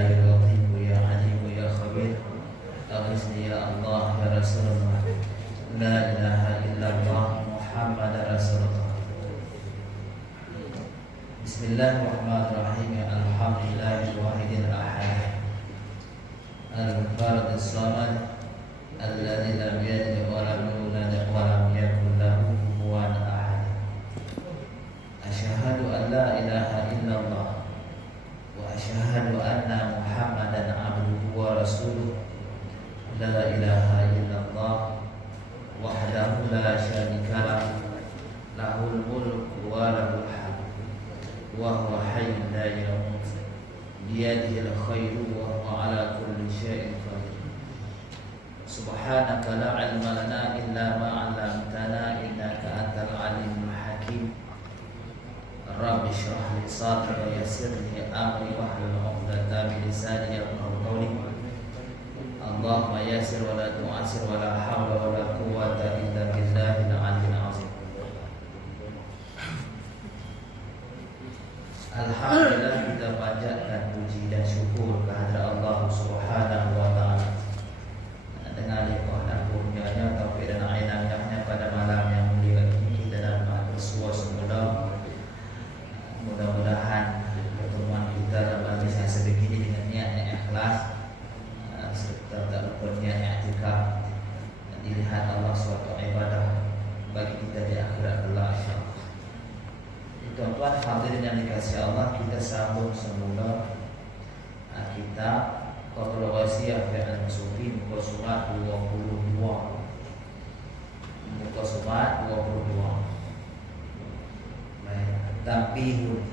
ya Latif ya Alim ya Khabir. Aghithni ya Allah ya Rasulullah. La ilaha illallah Muhammad Rasulullah. Bismillahirrahmanirrahim. Alhamdulillahil wahidil ahad. Al-Farad as-Samad alladzi lam yalid wa lam yulad wa lam yakul lahu kufuwan ahad. Asyhadu an la ilaha illallah wa asyhadu anna Muhammadan abduhu wa rasuluh. La ilaha illallah wahdahu la syarika lahu, lahul mulku wa lahul hamd, wa huwa hayyun la yamut, biyadihil khairu wa huwa ala kulli syai'in qadir. Subhanaka la ilma lana illa ma 'allamtana innaka antal alimul hakim. Rabbi shrah li sadri wa yassir li amri wahlul 'uqdatam min lisani yafqahu qawli. Allahumma yassir wa la tu'assir wa la hawla wa la quwwata illa billahil 'aliyyil 'azim. Alhamdulillah, kita panjatkan puji dan syukur kehadrat Allah Subhanahu wa taala dengan limpah dan kurnianya, taufik dan inayahnya pada malam yang mulia ini kita dapat bersua semula. Mudah-mudahan pertemuan kita dalam majlis yang sebegini dengan niat yang ikhlas, serta tak lupa niat i'tikaf, dilihat Allah suatu ibadah bagi kita di akhirat kelak insya-Allah. Tuan-tuan hadirin yang dikasihi Allah, kita sambung semula kitab Qaulul Wasiyah fi Al-Sufi muka surat 22. Muka surat 22. Baik, tanbihun.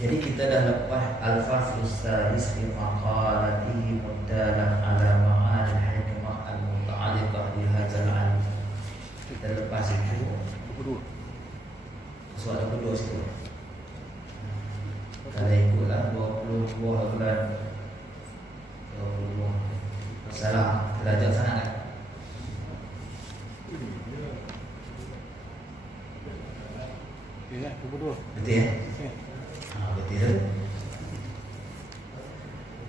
Jadi kita dah lepas al-faslus sadis fi maqalatihi muddalan ala ma'al hikmah al-muta'alliqah bi hadzal 'alim. Kita lepas itu soal kedua situ. Kalau ikutlah 22 bulan 22. Salah, belajar sana kan? Ya, 22. Betul ya? Betul.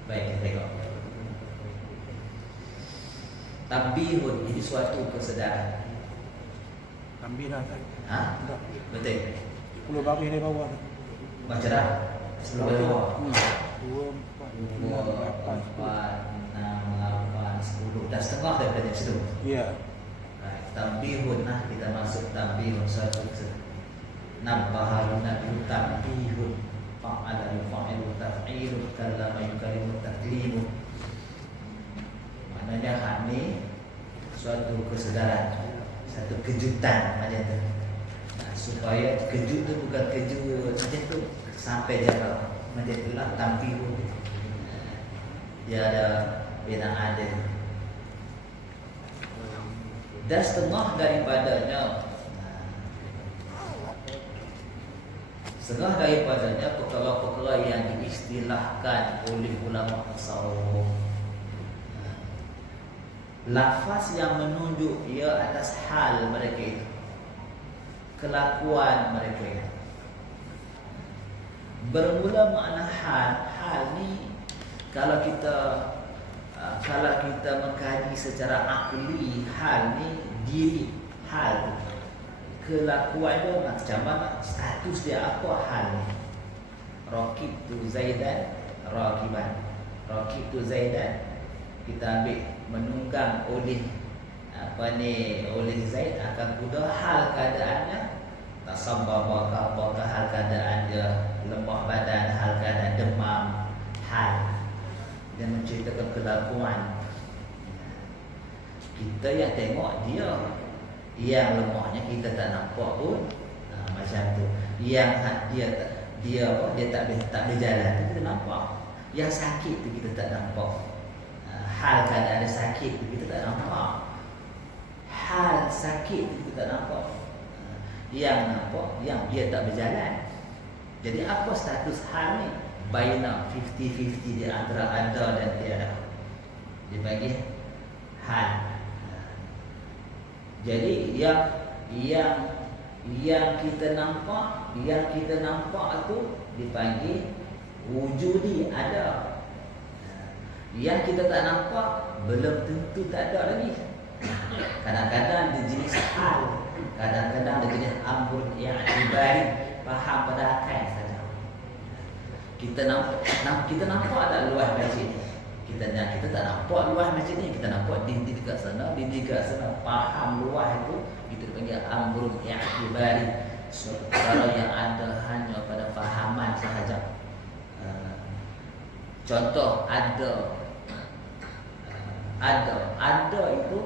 Baik, kita tengok. Tabbihun, ini suatu kesedaran. Ambil lah kan. Ha? Betul. 10 baris dari bawah. Baca dah. Sebelum kedua. 2, 4, 4, 5, 6, 8, 10. Dah setengah daripada situ. Ya. Tabbihun, nah kita masuk tabbihun suatu kesedaran. Nabbaha nabiyu tabbihun. Fa'ala yufa'ilu taf'ilu kallama yukalimu taklimu. Maknanya hak ni suatu kesedaran, satu kejutan macam tu. Supaya kejut tu bukan kejut macam tu sampai jauh. Macam itulah tabbihun. Dia ada binaan dia. Dan setengah daripadanya perkara-perkara yang diistilahkan oleh ulama tasawuf, lafaz yang menunjuk ia atas hal mereka itu, kelakuan mereka itu. Bermula makna hal ni kalau kita mengkaji secara akli, hal ni diri, hal kelakuan dia macam mana, status dia apa, hal ni. Raqib tu Zaidan raqiban. Raqib tu Zaidan kita ambil menunggang oleh oleh Zaid akan kuda, hal keadaannya tak sabar apakah hal keadaan dia, lemah badan, hal keadaan demam, hal dia menceritakan kelakuan. Kita yang tengok dia, yang lemahnya kita tak nampak pun, macam tu. Yang dia tak boleh jalan tu kita nampak. Yang sakit tu kita tak nampak. Hal keadaan dia sakit tu kita tak nampak. Hal sakit tu kita tak nampak. Yang nampak yang dia tak berjalan. Jadi apa status hal ni? Baina 50-50 di antara ada dan tiada. Dia bagi hal. Jadi yang Yang kita nampak itu dipanggil wujudi, ada. Yang kita tak nampak belum tentu tak ada lagi. Kadang-kadang dia jenis hal, kadang-kadang dia jenis amrun yang ibari, faham pada akal saja. Kita nampak ada luas masjid ni. Kita tak nampak luas masjid ni, kita nampak dinding kat sana, faham luas itu kita panggil amrun yang ibari. Kalau yang ada hanya pada fahaman sahaja. Contoh ada itu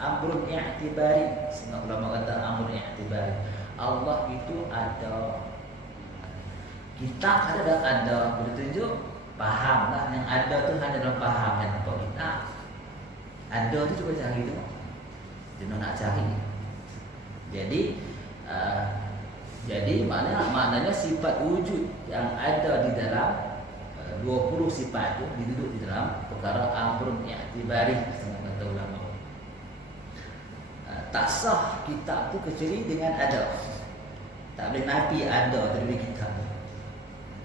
amrun i'tibari. Sebab ulama kata amrun i'tibari. Allah itu ada. Kita ada boleh tunjuk faham lah. Yang ada tu hanya dalam faham dan nampak kita. Ada tu cuba cari tu. Dia nak cari. Jadi maknanya sifat wujud yang ada di dalam 20 sifat itu diduduk di dalam perkara amrun i'tibari sama kata ulama. Tak sah kitab tu kecuali dengan ada. Tak boleh nafi ada terlebih kitab.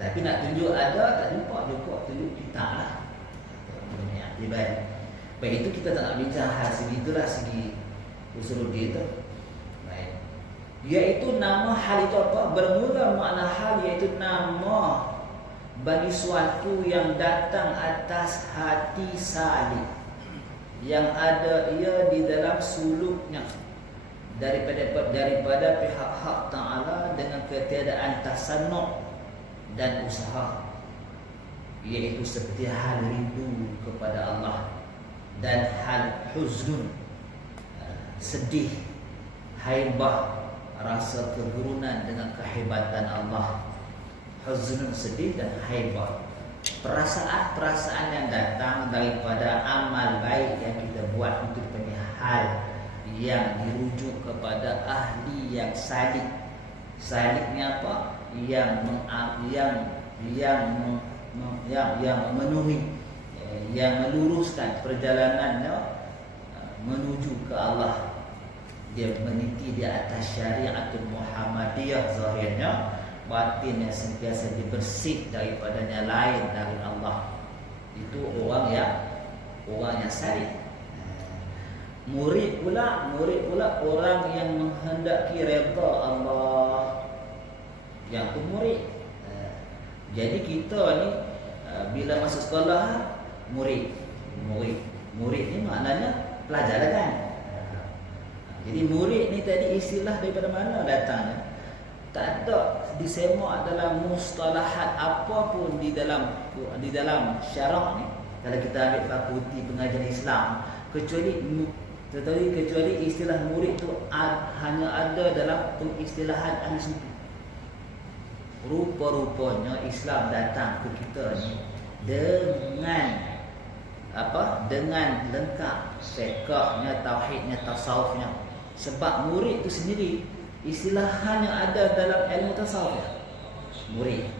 Tapi nak tunjuk ada tak jumpa juga tunjuk kitab lah. Amrun i'tibari. Baik, itu kita tak nak bincang hal segitulah segi usuluddin tu. Baik. Iaitu nama hal itu apa? Bermula makna hal iaitu nama bagi suatu yang datang atas hati salih, yang ada ia di dalam suluknya daripada pihak hak Ta'ala dengan ketiadaan tasannuh dan usaha, iaitu seperti hal rindu kepada Allah dan hal huznun, sedih, haibah, rasa kegurunan dengan kehebatan Allah. Huznun, sedih, dan haibah, perasaan-perasaan yang datang daripada amal baik yang kita buat untuk punya hal yang dirujuk kepada ahli yang salik. Saliknya apa? Yang memenuhi, yang meluruskan perjalanannya menuju ke Allah. Dia meniti di atas syariatul Muhammadiyah zahirnya, batin yang sentiasa dibersih daripadanya lain dari Allah. Itu orang yang salih. Murid pula orang yang menghendaki redha Allah. Yang tu murid. Jadi kita ni bila masuk sekolah murid ni maknanya pelajar lah kan. Jadi murid ni tadi istilah daripada mana datangnya? Tak ada disemak dalam mustalahat apapun di dalam syarak ni. Kalau kita ambil fakulti pengajian Islam, kecuali istilah murid tu hanya ada dalam pengistilahan ahli sufi. Rupa-rupanya Islam datang ke kita ni dengan lengkap fiqhnya, tauhidnya, tasawufnya. Sebab murid tu sendiri istilahannya ada dalam ilmu tasawuf. Murid.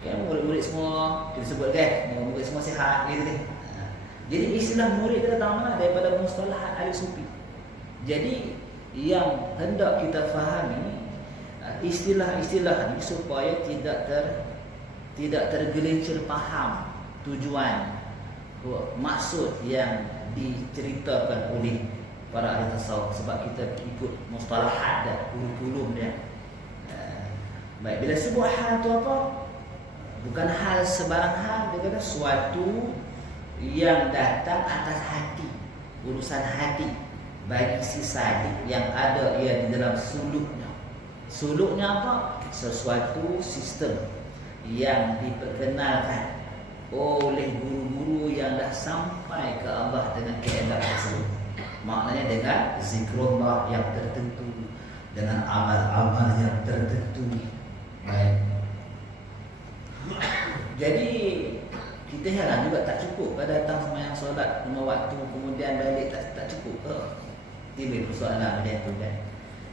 Kan murid-murid semua kita sebut kan, murid semua sihat gitu kan. Jadi istilah murid itu datang mana? Daripada mustalahat ahli sufi. Jadi yang hendak kita fahami istilah-istilah ini supaya tidak tergelincir faham tujuan maksud yang diceritakan oleh para ahli tasawuf, sebab kita ikut mustalahat dan kurikulum dia. Baik, bila sebuah hal tu apa? Bukan hal sebarang hal, dia kata suatu yang datang atas hati, urusan hati bagi si sadiq yang ada ia di dalam suluknya. Suluknya apa? Sesuatu sistem yang diperkenalkan oleh guru-guru yang dah sampai ke Allah dengan keadaan tersebut. Maknanya dengan zikrullah yang tertentu, dengan amal-amal yang tertentu. Baik. Jadi kita heran juga tak cukup pada datang sembahyang solat 5 waktu kemudian balik tak cukup ke? Timbul persoalan macam tu kan.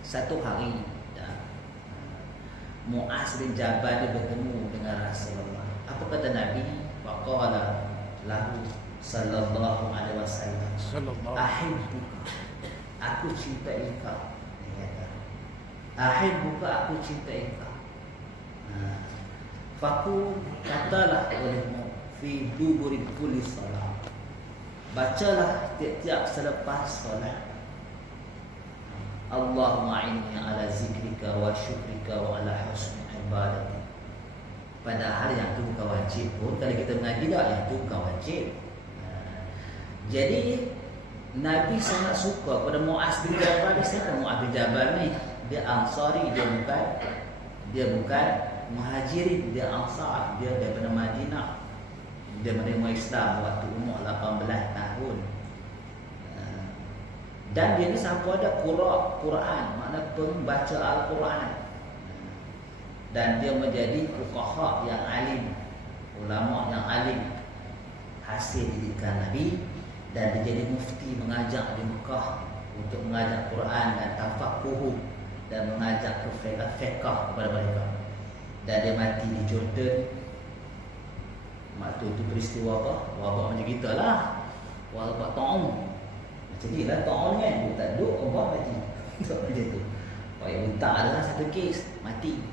Satu hari Muaz bin Jabal dia bertemu dengan Rasulullah. Apa kata Nabi? Faqala lahu sallallahu alaihi wasallam, ahibbuka, aku cinta engkau. Dia kata, Ahibbuka, aku cintai engkau. Faku, katalah olehmu, fi duburi kulli salat, bacalah tiap-tiap selepas solat, Allahumma inni ala zikrika wa syukrika wa ala husni ibadati. Padahal yang itu bukan wajib pun, kalau kita mengaji tak, yang itu bukan wajib. Jadi Nabi sangat suka pada Muaz bin Jabal. Siapa Muaz bin Jabal ni? Dia Ansari, dia bukan Muhajirin, dia Ansar, dia daripada Madinah. Dia menerima Islam waktu umur 18 tahun. Dan dia ni sampai ada Quran, makna pembaca Al-Quran. Dan dia menjadi fuqaha yang alim, ulama yang alim, hasil didikan Nabi. Dan dia jadi mufti, mengajak di Mekah untuk mengajak Quran dan tafaqquh dan mengajak ke fiqh kepada mereka. Dan dia mati di Jordan. Waktu itu peristiwa apa? Wabak macam kita lah, wabak ta'un. Macam ni lah ta'un kan, tak duduk, wabak mati. Tak macam tu. Payah buta adalah satu kes, mati.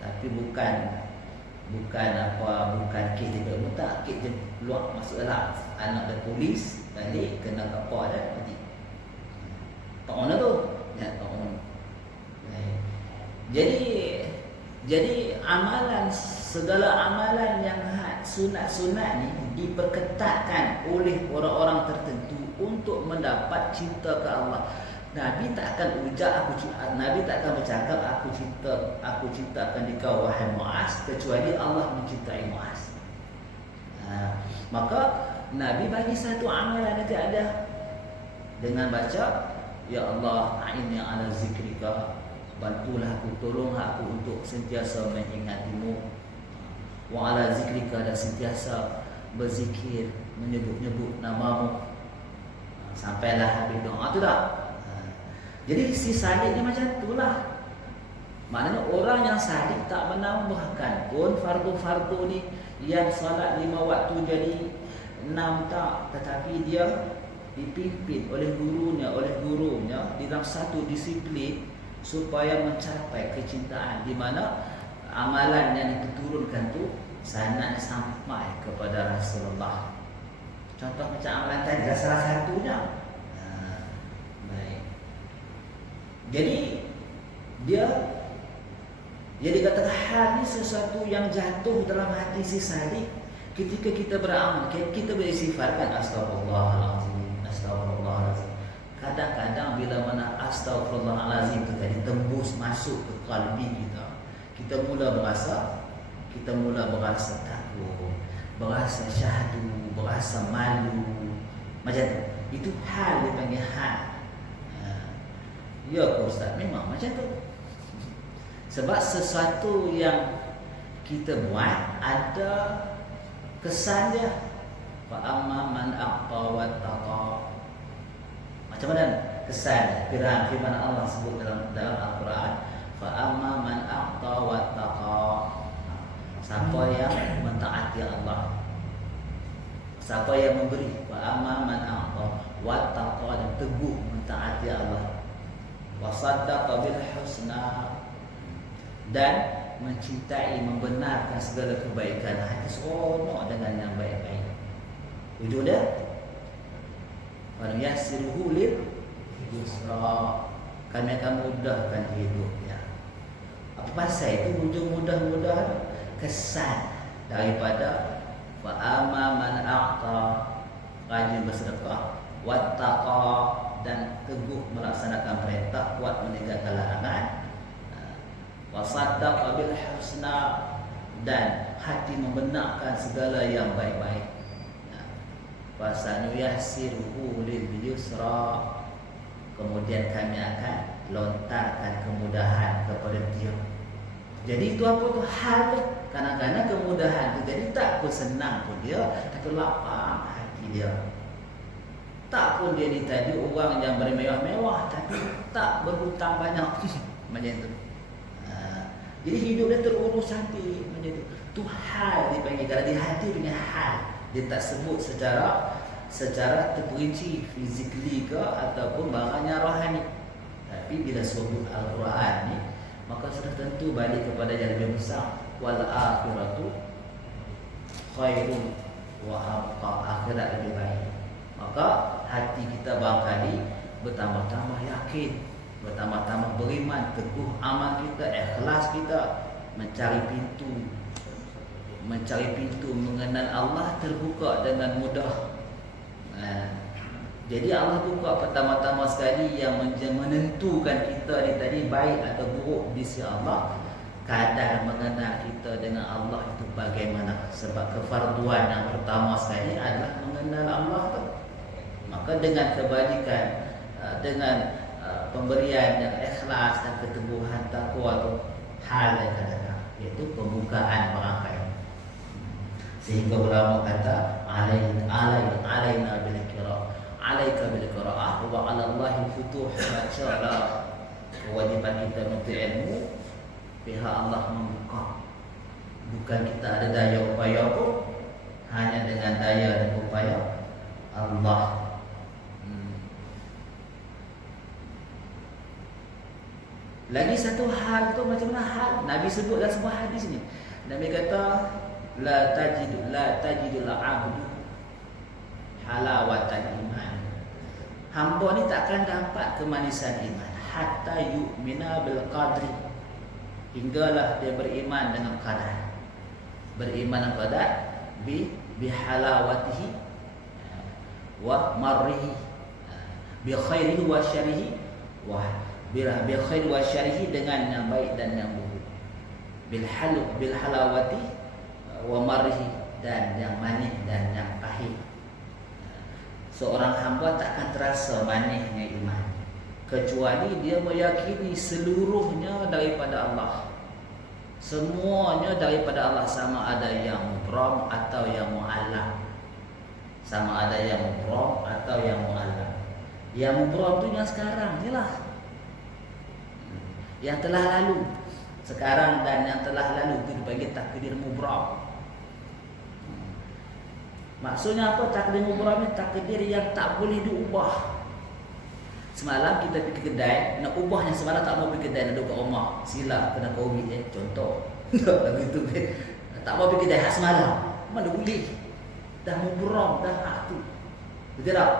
Tapi bukan kes dia buta, kes dia keluar masuk dalam anak dan polis, balik kena kapal dah mati. Ta'un lah tu. Ya, ta'un. Jadi segala amalan yang sunat-sunat ni diperketatkan oleh orang-orang tertentu untuk mendapat cinta ke Allah. Nabi tak akan Nabi tak akan bercakap aku cintakan dikau wahai Muaz, kecuali Allah mencintai Muaz. Maka Nabi bagi satu amalan nanti ada dengan baca, ya Allah a'inni ala zikrika, bantulah aku, tolonglah aku untuk sentiasa mengingatimu, wa ala zikrika, dan sentiasa berzikir, menyebut-nyebut namamu, sampailah habis doa tu tak. Jadi si sadik ni macam itulah. Maknanya orang yang sadik tak menambahkan pun fardu-fardu ni, yang salat 5 waktu jadi 6 tak, tetapi dia dipimpin oleh gurunya di dalam satu disiplin supaya mencapai kecintaan, di mana amalan yang diturunkan tu sanad sampai kepada Rasulullah. Contoh macam amalan tadi salah satunya. Baik. Jadi dia dikatakan hal ni sesuatu yang jatuh dalam hati si sadik ketika kita beramal, kita beristighfarkan astagfirullahalazim, astagfirullahalazim. Kadang-kadang bila mana astagfirullahalazim itu tadi tembus masuk ke kalbi kita mula berasa takut, berasa syahdu, berasa malu, macam tu. Itu hal dia panggil hal. Ya ke Ustaz, memang macam tu. Sebab sesuatu yang kita buat ada kesan dia. Fa amma man aqta wattaqa. Macam mana kesan firman Allah sebut dalam Al-Quran, fa amma man aqta wattaqa. Siapa yang mentaati Allah, siapa yang memberi, fa amma man aqta wattaqa, dan teguh mentaati Allah, wa saddaqa bil husna, dan mencintai, membenarkan segala kebaikan, hati seronok dengan yang baik-baik. Ujung dia yassiruhu lil yusra, kami akan mudahkan hidupnya. Apa pasal itu ujung mudah-mudah? Kesan daripada fa amma man a'ta, rajin bersedekah, wattaqa, dan teguh melaksanakan perintah, kuat meninggalkan larangan, wa saddaqa bil husna, dan hati membenarkan segala yang baik-baik. Fasanuyassiruhu lil yusra, kemudian kami akan lontarkan kemudahan kepada dia. Jadi itu apa tu hal tu? Kadang-kadang kemudahan tu jadi tak pun senang pun dia, tapi lapang hati dia. Tak pun dia ni tadi orang yang bermewah-mewah, tapi tak berhutang banyak. Macam tu. Jadi hidup dia terurus cantik macam tu. Tu hal dipanggil, kalau di hati punya hal. Dia tak sebut secara terperinci fizikali ke ataupun barangnya rohani. Tapi bila sebut Al-Quran ni, tentu balik kepada yang lebih besar. Wal akhiratu khairun wa abqa, akhirat lebih baik. Maka hati kita barangkali bertambah-tambah yakin, bertambah-tambah beriman, teguh amal kita, ikhlas kita, mencari pintu mengenal Allah terbuka dengan mudah. Jadi Allah buka pertama-tama sekali yang menentukan kita ni tadi baik atau buruk di sisi Allah, kadar mengenal kita dengan Allah itu bagaimana. Sebab kefarduan yang pertama sekali adalah mengenal Allah tu. Maka dengan kebajikan, dengan pemberian yang ikhlas dan keteguhan takwa tu, hal yang akan datang, iaitu pembukaan perangkai. Sehingga ulama kata alaina bil qiraah, alaika bil qiraah wa 'ala Allahi futuh. Masyaallah, kewajiban kita menuntut ilmu, pihak Allah membuka. Bukan kita ada daya upaya pun, hanya dengan daya dan upaya Allah. Lagi satu hal tu macam mana hal Nabi sebut dalam sebuah hadis ni. Nabi kata la tajidul abdu halawatan iman. Hamba ni takkan dapat kemanisan iman hatta yu'mina bil qadri, hinggalah dia beriman dengan qadar. Beriman dengan qadar bi halawatihi wa marrihi, bi khairihi wa syarrihi, wa bi khairi wa syarrihi, dengan yang baik dan yang buruk. Bil halawati wa marrihi, dan yang manis dan yang pahit. Seorang hamba takkan terasa manisnya iman kecuali dia meyakini seluruhnya daripada Allah. Semuanya daripada Allah, sama ada yang mubram atau yang mu'allaq. Sama ada yang mubram atau yang mu'allaq. Yang mubram tu yang sekarang ni lah, yang telah lalu. Sekarang dan yang telah lalu itu dipanggil takdir mubram. Maksudnya apa takdir mubram ni? Takdir yang tak boleh diubah. Semalam kita pergi kedai, nak ubahnya semalam tak mau pergi kedai, nak duduk kat rumah. Silap kena COVID contoh. Lagu itu tak mau pergi kedai hak semalam. Mana boleh? Dah mubram dah hak tu. Betul tak?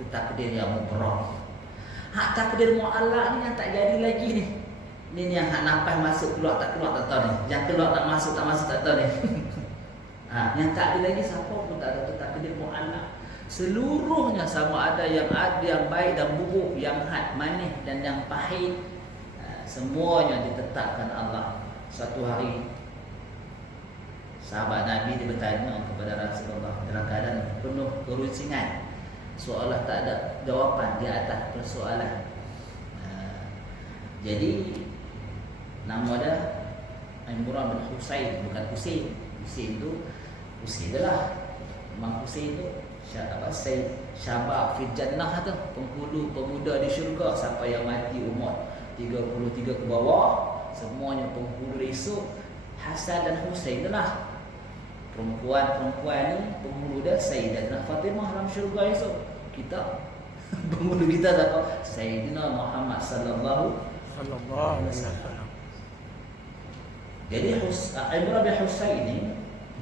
Itu takdir yang mubram. Hak takdir mu'allaq ni yang tak jadi lagi ni. Ni yang hak nafas masuk keluar tak tahu ni. Yang keluar tak masuk tak tahu ni. Yang tak ada lagi siapa pun tak ada. Takdir mu'allaq. Seluruhnya sama ada yang baik dan buruk, yang had, manis dan yang pahit, semuanya ditetapkan Allah. Suatu hari sahabat Nabi dia bertanya kepada Rasulullah dalam keadaan penuh kerusingan, soalan tak ada jawapan di atas persoalan. Jadi nama dia Imran bin Husain, bukan Husain. Husain tu Husain adalah Imam Husain tu Sayyid Syabab fil Jannah tu, penghulu pemuda di syurga. Siapa yang mati umur 33 ke bawah, semuanya penghulu esok. Hasan dan Husain itulah perempuan-perempuan ni, penghulu dia Sayyidatina Fatimah dalam syurga esok. Kita penghulu kita siapa? Sayyidina Muhammad sallallahu alaihi wasallam. Jadi Imran bin Husain ni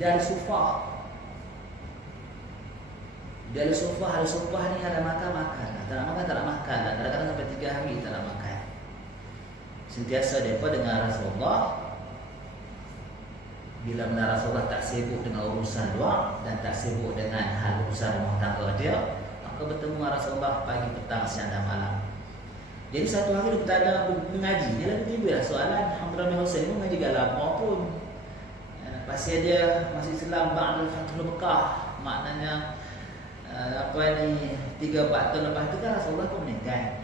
dari Sufah. Dia ada sufah ni ada makan. Tak nak makan. Kadang-kadang sampai 3 hari tak nak makan. Sentiasa mereka dengan Rasulullah. Bila mana Rasulullah tak sibuk dengan urusan luar dan tak sibuk dengan hal urusan rumah tangga dia, maka bertemu dengan Rasulullah pagi, petang, siang dan malam. Jadi satu hari dia bertanya mengaji. Dia lalu tiba soalan, Imran bin Husain pun mengaji lama pun. Pasal dia masih Islam ba'dal Fathul Mekah. Maknanya apa ni 3-4 tahun lepas tu kan Rasulullah pun meninggal,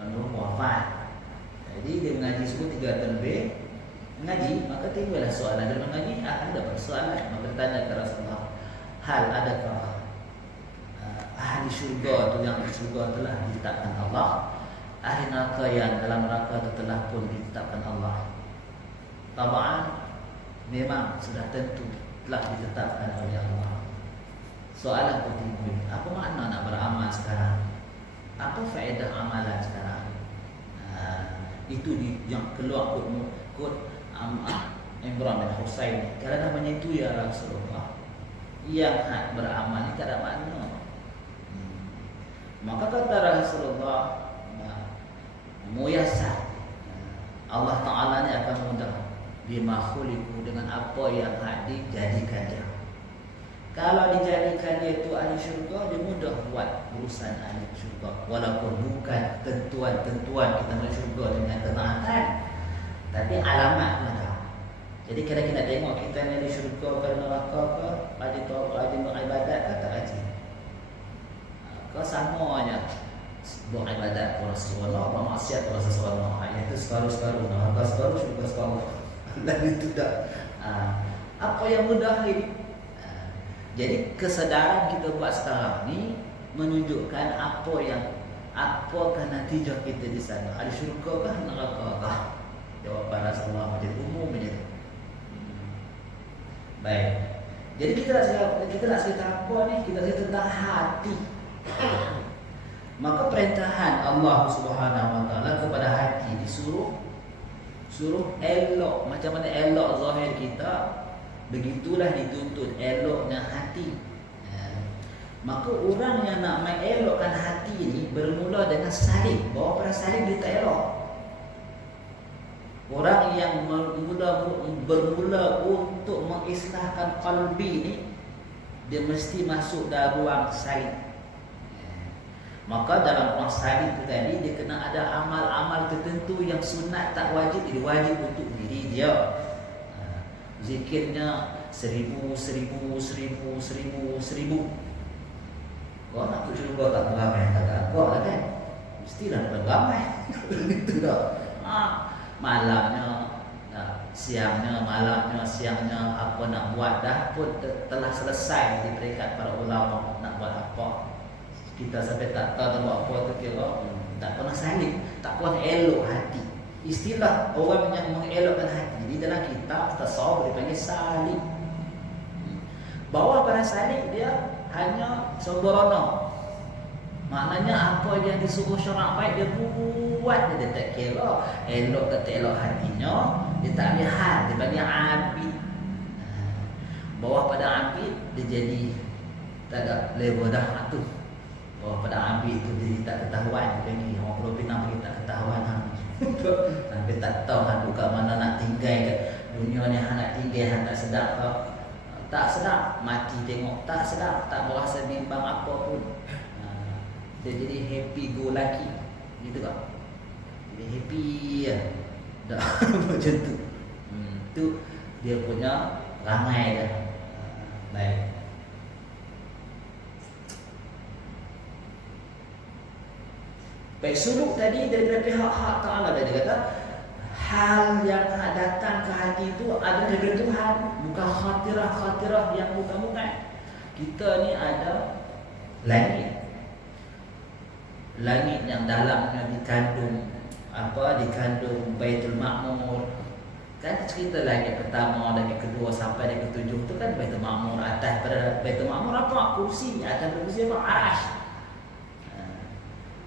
menurut wafat. Jadi dia mengaji semua 3 tahun lebih mengaji. Maka timbullah soalan dia mengaji, ada persoalan. Maka tanya ke Rasulullah, hal adakah ahli syurga tu yang di syurga telah ditetapkan Allah, ahli neraka yang dalam neraka tu telah pun ditetapkan Allah? Tabaan memang sudah tentu telah ditetapkan oleh Allah. Soalan penting, apa makna nak beramal sekarang? Apa faedah amalan sekarang? Itu yang keluar kod Imran bin Husain. Kalau namanya itu ya Rasulullah, yang beramal ni tak ada makna. Maka kata Rasulullah, muyasar, Allah Ta'ala ni akan mudah bima khuliqu, dengan apa yang dijadikan dia. Kalau dijadikan dia itu ahli syurga, dia mudah buat urusan ahli syurga. Walaupun bukan tentuan-tentuan kita masuk syurga dengan ketaatan, tapi alamat tu ada. Jadi kadang kita tengok kita ni ahli syurga ke neraka ke, rajin tawaf, rajin beribadat ke tak rajin. Kau sama aja buat ibadat pun seronok, buat maksiat pun seronok. Yang itu separuh-separuh, neraka separuh, syurga separuh. Dan itu tak. Apa yang mudah ni? Jadi kesedaran kita buat sekarang ni menunjukkan apakah natijah kita di sana. Ada syurga kah, neraka kah? Jawapan Rasulullah macam umum je. Baik. Jadi kita nak cerita apa ni? Kita cerita tentang hati. Maka perintahan Allah Subhanahu Wa Taala kepada hati disuruh elok. Macam mana elok zahir kita, begitulah dituntut eloknya hati. Maka orang yang nak mengelokkan hati ni bermula dengan saling. Bahawa pada saling dia tak elok. Orang yang bermula untuk mengislahkan qalbi ni, dia mesti masuk dalam ruang saling. Maka dalam ruang saling tu tadi, dia kena ada amal-amal tertentu yang sunat tak wajib, dia wajib untuk diri dia. Zikirnya 1000. Kau nak tu syurga tak beramai, tak kau lah kan? Mestilah beramai. Itu dah. Malamnya, siangnya, apa nak buat dah pun telah selesai di peringkat para ulama. Nak buat apa? Kita sampai tak tahu buat apa tu kira tak pernah saling, tak pernah elok hati. Istilah orang yang mengelokkan hati di dalam kitab tasawuf dipanggil saling. Bawah pada saling dia hanya sembrono. Maknanya apa yang disuruh syarak baik dia buat, dia tak kira elok ke tak elok hatinya, dia tak ambil hal, dia panggil abid. Bawah pada abid dia jadi tak ada level dah tu. Bawah pada abid tu dia tak ketahuan, dia orang Pulau Pinang pergi tak ketahuan sampai tak tahu buka mana nak tinggal ke dunia ni, nak tinggal tak sedap ke tak sedap, mati tengok tak sedap, tak berasa bimbang apa pun. Dia jadi happy go lucky gitu kan, jadi happy ya dah. Macam tu. Tu dia punya ramai dah. Baik. Baik, suluk tadi daripada pihak hak Ta'ala dia kata hal yang datang ke hati itu ada daripada Tuhan, bukan khatirah-khatirah yang bukan-bukan. Kita ni ada langit yang dalamnya dikandung Baitul Ma'mur. Kan cerita langit pertama, langit kedua sampai langit ketujuh tu kan Baitul Ma'mur. Atas pada Baitul Ma'mur apa? Kursi. Atas kursi apa? Arash.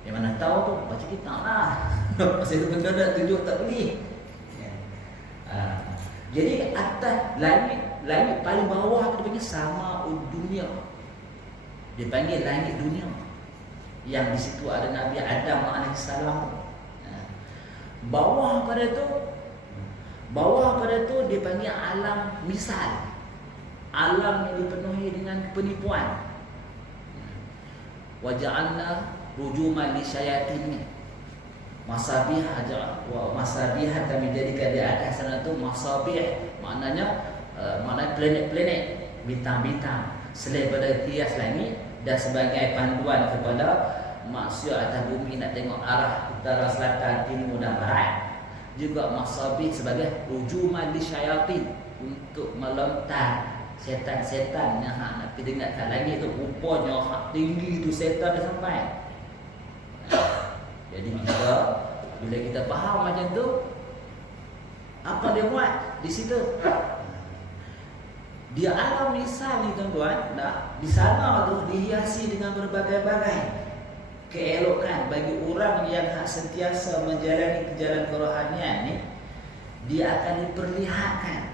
Yang mana tahu tu baca kitab lah. Pasal itu benda nak tunjuk tak boleh. Jadi atas langit paling bawah tu dipanggil sama dunia. Dia panggil langit dunia. Yang di situ ada Nabi Adam alaihissalam. Bawah pada tu dia panggil alam misal. Alam yang dipenuhi dengan penipuan. Waja'alna rujuman li syayatin, masabih aja masabihan kami jadikan di atas sana tu masabih, maknanya planet-planet, bintang-bintang selain pada hias langit dan sebagai panduan kepada manusia atas bumi nak tengok arah utara, selatan, timur dan barat. Juga masabih sebagai rujuman li syayatin, untuk melontar setan-setan yang nak pergi dengar kat langit tu, rupanya hak tinggi tu setan dah sampai. Jadi bila kita faham macam tu, apa dia buat di situ? Dia alam misal ni tuan-tuan, di sana tu dihiasi dengan berbagai-bagai. keelokan bagi orang yang sentiasa menjalani jalan kerohanian ni, dia akan diperlihatkan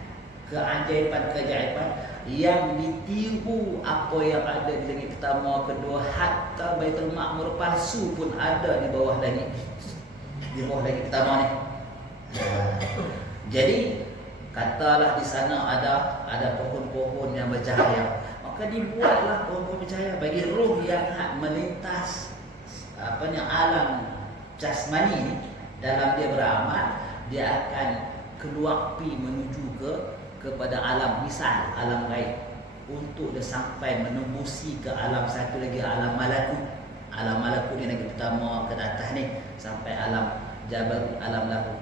keajaiban-keajaiban yang ditiru apa yang ada di langit pertama, kedua, hatta Baitul Ma'mur palsu pun ada di bawah langit pertama ni. Jadi katalah di sana ada pohon-pohon yang bercahaya, maka dibuatlah pohon-pohon bercahaya bagi roh yang melintas alam jasmani ni. Dalam dia beramal, dia akan keluar pi menuju kepada alam misal, alam gaib, untuk dia sampai menembusi ke alam satu lagi, alam malakut. Alam malakut ni lagi pertama ke atas ni sampai alam Jabal, alam lahut.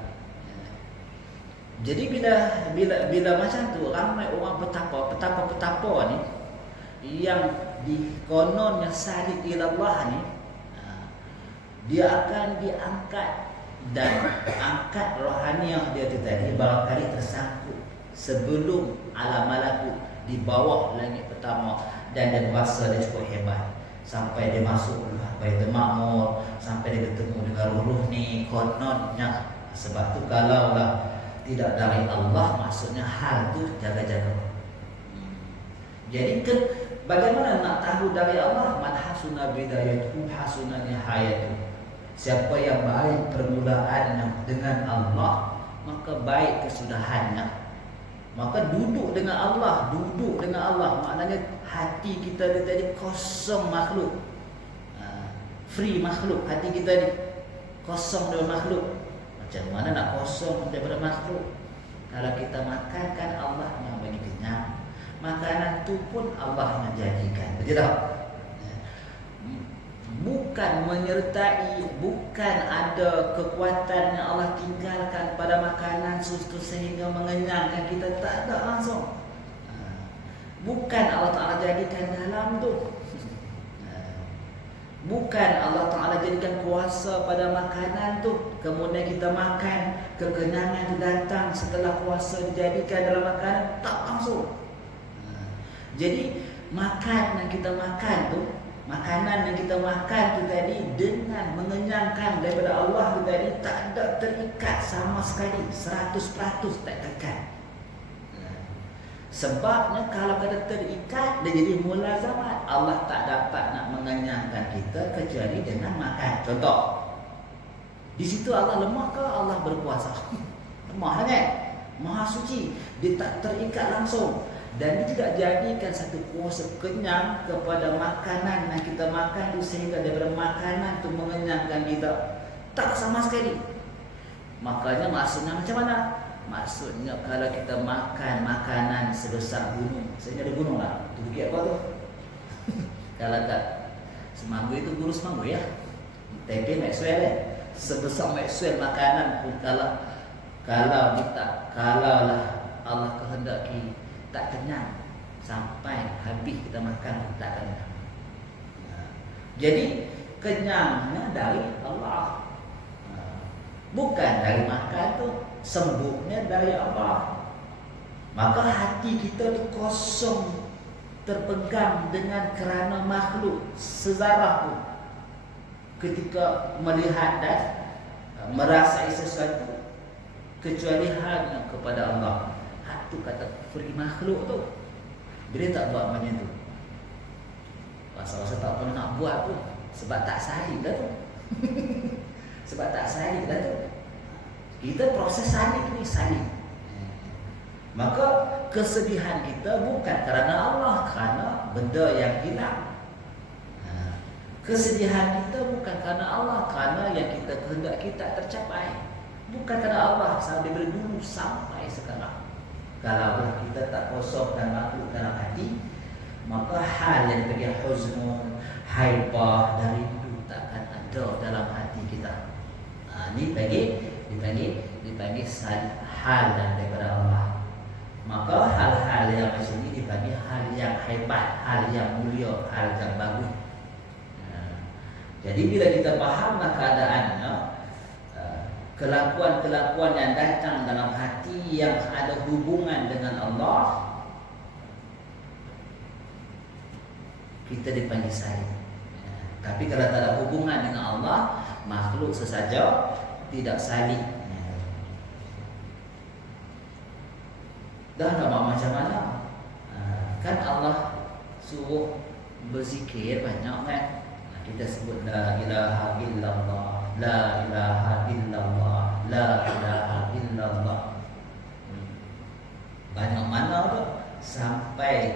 Jadi bila macam tu, ramai orang petapa ni yang dikononnya salik ilallah ni, dia akan diangkat, dan angkat rohaniah dia tu tadi barangkali tersangkut sebelum alam malakut di bawah langit pertama, dan dia merasa dia cukup hebat sampai dia masuk Baitul Ma'mur, sampai dia bertemu dengan ruh ni kononnya. Sebab tu kalau lah tidak dari Allah, maksudnya hal tu jaga-jaga. Jadi bagaimana nak tahu dari Allah? Man hasuna bidayatuhu hasuna nihayatuhu. Siapa yang baik permulaannya dengan Allah, maka baik kesudahannya. Maka duduk dengan Allah maknanya hati kita ni tadi kosong makhluk, free makhluk. Hati kita ni kosong dari makhluk. Macam mana nak kosong daripada makhluk? Kalau kita makan kan Allah yang bagi kenyang, makanan tu pun Allah yang jadikan. Betul tak? Bukan menyertai, bukan ada kekuatan yang Allah tinggalkan pada makanan sehingga mengenyangkan kita, tak ada langsung. Bukan Allah Ta'ala jadikan dalam tu. Bukan Allah Ta'ala jadikan kuasa pada makanan tu, kemudian kita makan, kekenyangan tu datang setelah kuasa dijadikan dalam makanan, tak langsung. Jadi makan yang kita makan tu, makanan yang kita makan tu tadi dengan mengenyangkan daripada Allah tu tadi, tak ada terikat sama sekali, 100% tak terikat. Sebabnya kalau kita terikat, dia jadi mulazamat. Allah tak dapat nak mengenyangkan kita kecuali dengan makan. Contoh, di situ Allah lemah ke Allah berkuasa? Lemah kan? Maha suci, dia tak terikat langsung. Dan dia tidak jadikan satu kuasa kenyang kepada makanan yang kita makan tu, sehingga daripada makanan tu mengenyangkan kita. Tak sama sekali. Makanya maksudnya macam mana? Maksudnya kalau kita makan makanan sebesar gunung, saya ada gunung lah, tu bukit apa tu? Kalau kat Semanggu itu guru Semanggu ya, Taipei Maxwell kan, sebesar Maxwell makanan pun kalau lah Allah kehendaki tak kenyang sampai habis kita makan, tak kenyang. Jadi kenyangnya dari Allah, bukan dari makan tu. Sembuhnya dari Allah. Maka hati kita tu kosong, terpegang dengan kerana makhluk sezarah pun. Ketika melihat dan merasai sesuatu, kecuali hanya kepada Allah. Hak tu kata free makhluk tu. Dia tak buat macam tu. Rasa-rasa tak pernah nak buat pun, sebab tak sahih dah tu. Sebab tak sahih dah tu. Kita proses salib ni, salib. Maka kesedihan kita bukan kerana Allah, kerana benda yang hilang. Kesedihan kita bukan kerana Allah, kerana yang kita kehendaki tak tercapai. Bukan kerana Allah sampai dari dulu sampai sekarang. Kalau kita tak kosongkan makhluk dalam hati, maka hal yang dipanggil huznun, haibah dan rindu takkan ada dalam hati kita. Ini dipanggil hal yang daripada Allah. Maka hal-hal yang macam ini dipanggil hal yang hebat, hal yang mulia, hal yang bagus. Jadi bila kita fahamlah keadaannya, kelakuan-kelakuan yang datang dalam hati yang ada hubungan dengan Allah, kita dipanggil salib. Tapi kalau tak ada hubungan dengan Allah, makhluk sesaja tidak saling. Dah nak macam mana? Kan Allah suruh berzikir banyak kan? Kita sebut la ilaha illallah, la ilaha illallah, la ilaha illallah. Banyak mana tu? Sampai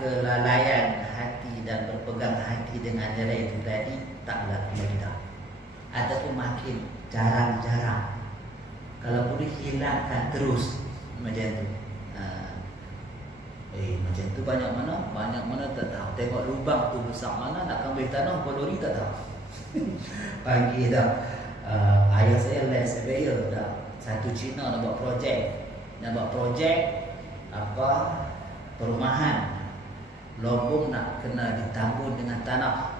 kelalaian hati dan berpegang hati dengan nilai itu tadi tak berlaku lagi dah. Ataupun makin jarang-jarang. Kalau boleh hilangkan terus macam tu. Macam tu banyak mana tak tahu. Tengok lubang tu besar mana, nak ambil tanah polori tak tahu. Pagi dah ayah saya land surveyor dah. Satu Cina nak buat projek apa perumahan. Lombong nak kena ditambun dengan tanah.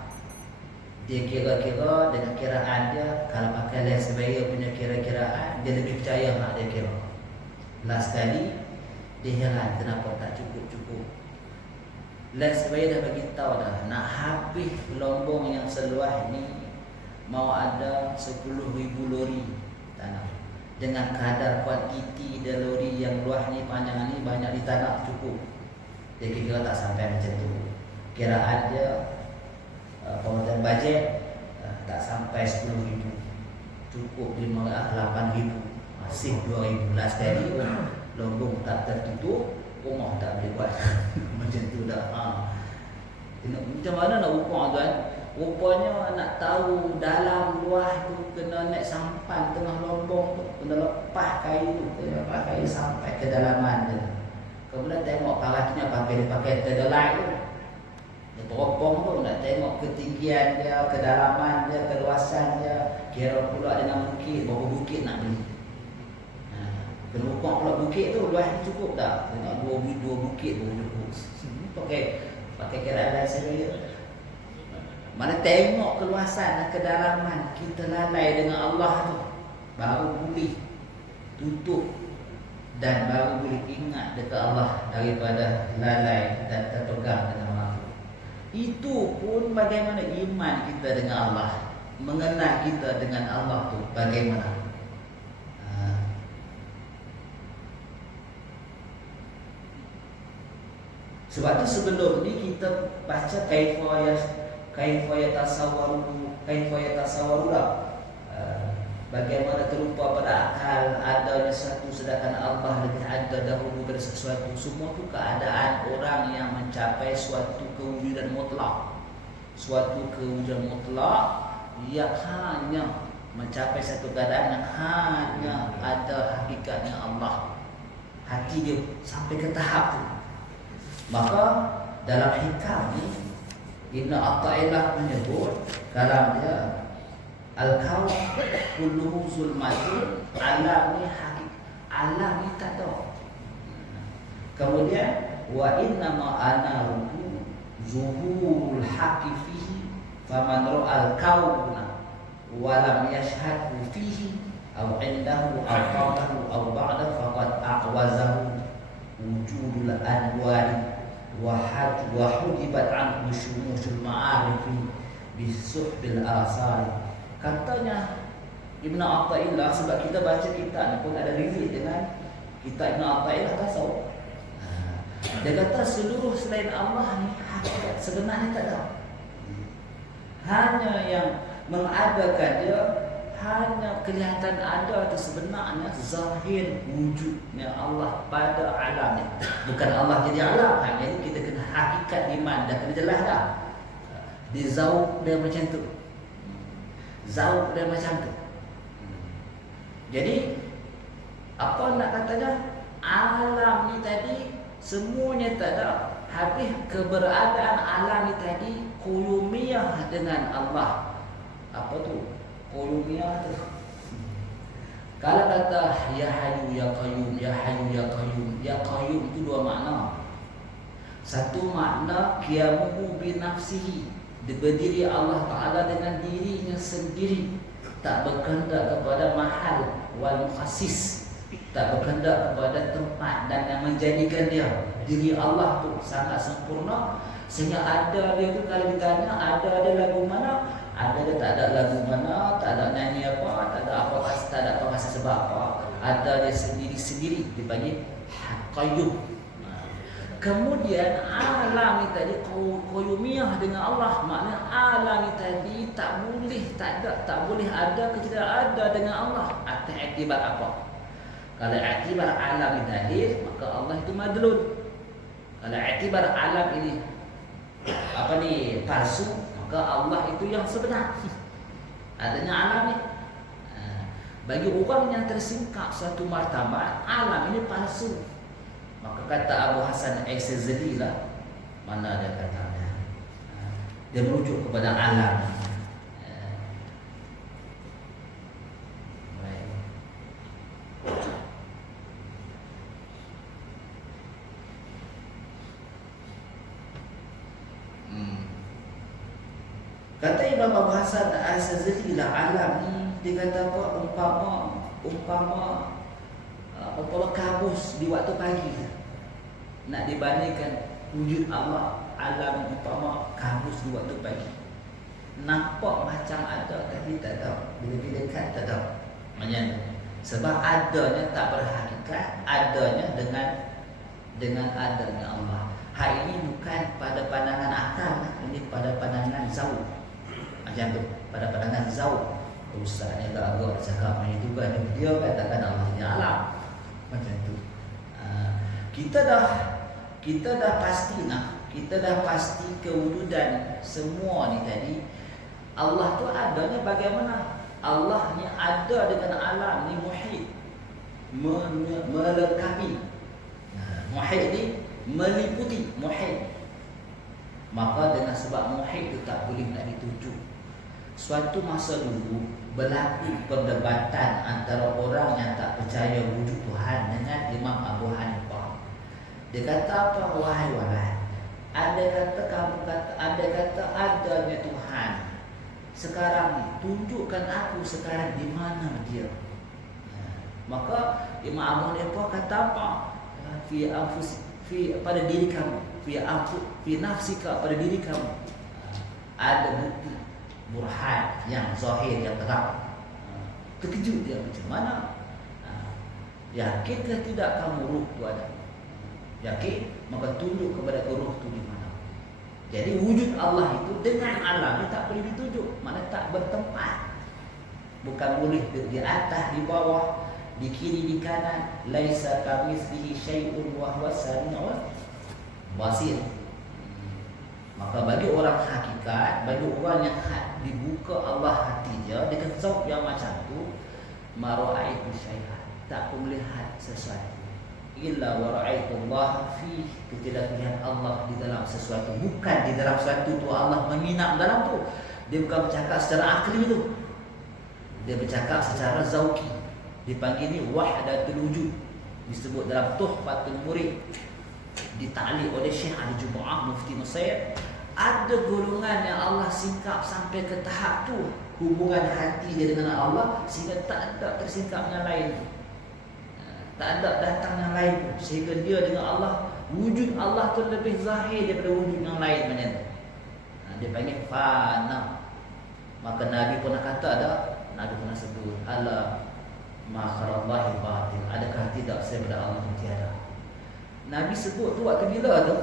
Dia kira-kira dengan kiraan dia, kalau pakai land surveyor punya kira-kiraan, dia lebih percaya nak dia kira. Last kali dia heran kenapa tak cukup-cukup. Land surveyor dah bagi tahu dah, nak habis Lombong yang seluas ni mau ada 10,000 lori tanah. Dengan kadar kuantiti dan lori yang luas ni, panjang ni, banyak di tanah cukup. Dia kira tak sampai macam tu. Kiraan dia pemerintah bajet tak sampai 10,000, cukup 8,000, masih 2,000. Last kali Lombong tak tertutup, rumah tak boleh buat. Macam tu dah. Macam mana nak ukur tuan? Rupanya nak tahu dalam luas tu kena naik sampan tengah Lombong tu, kena lepas kayu sampai ke dalaman dia. Kemudian tengok paratnya pakai tedelai tu. Dia teropong tu, nak tengok ketinggian dia, kedalaman dia, keluasan dia. Kira pula dengan bukit, berapa bukit nak beli. Kena ukur pula bukit tu, luas ni cukup tak? Tengok dua bukit baru cukup. Pakai kiraan saya. Mana tengok keluasan dan kedalaman, kita lalai dengan Allah tu, baru boleh tutup dan baru boleh ingat dekat Allah daripada lalai dan terpegang dengan makhluk. Itu pun bagaimana iman kita dengan Allah, mengenal kita dengan Allah tu bagaimana. Sebab tu sebelum ni kita baca kaifa yatasawwaru bagaimana terlupa pada akal adanya satu sedangkan Allah lebih ada dahulu dari sesuatu. Semua tu keadaan orang yang mencapai suatu kewujudan mutlak. Suatu kewujudan mutlak yang hanya mencapai satu keadaan yang hanya ada hakikatnya Allah. Hati dia sampai ke tahap tu. Maka dalam hikam ni Ibn Atta'illah menyebut kalam dia, al-kaun kulluhu zulmatun, alam ni hakik, alam ni tak tahu. Kemudian wa innama anahu zuhurul haqqi fihi faman ra'al kauna wa lam yashhadhu fihi aw indahu aw qawlahu aw ba'da faqad a'wazahu wujudul anwari wa hujibat anhu syumusul ma'arifi bisuhbil asari. Katanya Ibn Atta'illah, sebab kita baca kitab ni pun ada relate dengan kitab Ibn Atta'illah tasawuf. Dia kata seluruh selain Allah ni hakikat sebenarnya tak ada. Hanya yang mengadakan dia, hanya kelihatan ada itu sebenarnya zahir wujudnya Allah pada alam ni. Bukan Allah jadi alam. Hanya ini kita kena hakikat iman dah kena jelas dah. Di zauq dia macam tu. Zauq dia macam tu. Jadi apa nak katanya? Alam ni tadi semuanya tak ada. Habis keberadaan alam ni tadi quyumiyah dengan Allah. Apa tu? Quyumiyah tu. Kalau kata ya hayyu ya qayyum, ya hayyu ya qayyum, ya qayyum itu dua makna. Satu makna qiyamuhu bi nafsihi, berdiri Allah Ta'ala dengan dirinya sendiri, tak berkehendak kepada mahal wal mukhassis, tak berkehendak kepada tempat dan yang menjadikan dia diri Allah tu sangat sempurna sehingga ada dia tu kalau ditanya ada dia lagu mana, ada dia tak ada lagu mana, tak ada nyanyi apa, tak ada apa, tak ada apa rasa sebab apa, ada dia sendiri-sendiri dipanggil Qayyum. Kemudian alam ni tadi qayyumiyah dengan Allah, maknanya alam ni tadi tak boleh ada tidak ada dengan Allah atas iktibar apa? Kalau iktibar alam ini dahil, maka Allah itu madlul. Kalau iktibar alam ini palsu, maka Allah itu yang sebenar. Adanya alam ni. Bagi orang yang tersingkap satu martabat, alam ini palsu. Maka kata Abu Hasan Al-Ghazali lah, mana dia katanya? Dia merujuk kepada alam. Kata Imam Abu Hasan Al-Ghazali lah, alam ni dia kata apa? Umpama kabus di waktu pagi. Nak dibandingkan wujud Allah, alam umpama kabus di waktu pagi. Nampak macam ada tapi tak tahu. Bila dekat tak tahu. Macam sebab adanya tak berhakikat, adanya dengan adanya Allah. Hal ini bukan pada pandangan akal, ini pada pandangan zauq. Macam tu, pada pandangan zauq. Ustaz ni tak agak cakap macam itu kan, dia katakan Allah ni alam. Macam tu. Kita dah pasti kewujudan semua ni tadi. Allah tu adanya bagaimana? Allah ni ada dengan alam ni muhit, melengkapi. Muhit ni meliputi, muhit. Maka dengan sebab muhit itu tak boleh nak dituju. Suatu masa dulu berlaku perdebatan antara orang yang tak percaya wujud Tuhan dengan Imam Abu Hanifah. Dia kata apa? Wahai walan, andai kata adanya Tuhan sekarang ni, tunjukkan aku sekarang di mana dia. Maka Imam Abu Hanifah kata apa? Pada diri kamu, fi nafsika, pada diri kamu ada bukti burhan yang zahir, yang terang. Terkejut dia, macam mana? Yakinkah tidak kamu ruh tu ada? Yakin? Maka tunjuk kepada ruh tu di mana. Jadi wujud Allah itu dengan alam ni tak boleh ditunjuk, maknanya tak bertempat. Bukan boleh di atas, di bawah, di kiri, di kanan. Laisa kamitslihi syai'un wa huwa samiul basir. Maka bagi orang hakikat, bagi orang yang dibuka Allah hati dia dengan zauq yang macam tu, mara'aitu syai'an, tak pun melihat sesuatu illa wa ra'aitu Allah fi, kita lihat Allah di dalam sesuatu, bukan di dalam sesuatu tu Allah menginap dalam tu. Dia bukan bercakap secara akli tu, dia bercakap secara zauqi. Dipanggil ni wahdatul wujud, disebut dalam Tuhfatul Murid, ditaklik oleh Syekh Ali Jumaah Mufti Mesir. Ada golongan yang Allah singkap sampai ke tahap tu, hubungan hati dia dengan Allah, sehingga tak ada tersingkap yang lain, tak ada datang yang lain tu, sehingga dia dengan Allah, wujud Allah tu lebih zahir daripada wujud yang lain. Macam tu. Dia panggil fana. Maka Nabi pernah kata Nabi pernah sebut, ala ma kharallahi batil, adakah tidak daripada Allah yang tiada. Nabi sebut tu waktu bila tu?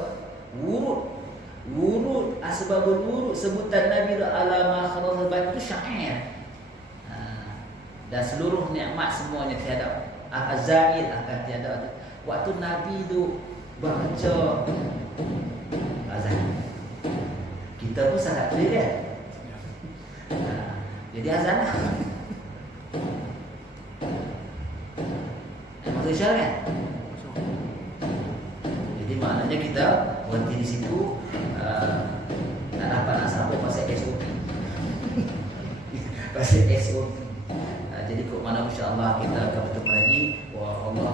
Wurud asbabul wurud, sebutan Nabi ala ma kharallahi batil itu syair. Dan seluruh nikmat semuanya tiada, azail akan tiada. Waktu Nabi tu baca azan, kita pun sangat clear kan? Jadi azan lah. Masuk isyarat kan? Jadi maknanya kita berhenti di situ. Tak dapat nak sambung pasal SOP. Pasal SOP. Jadi kok mana insya-Allah kita akan bertemu lagi. Wa Allah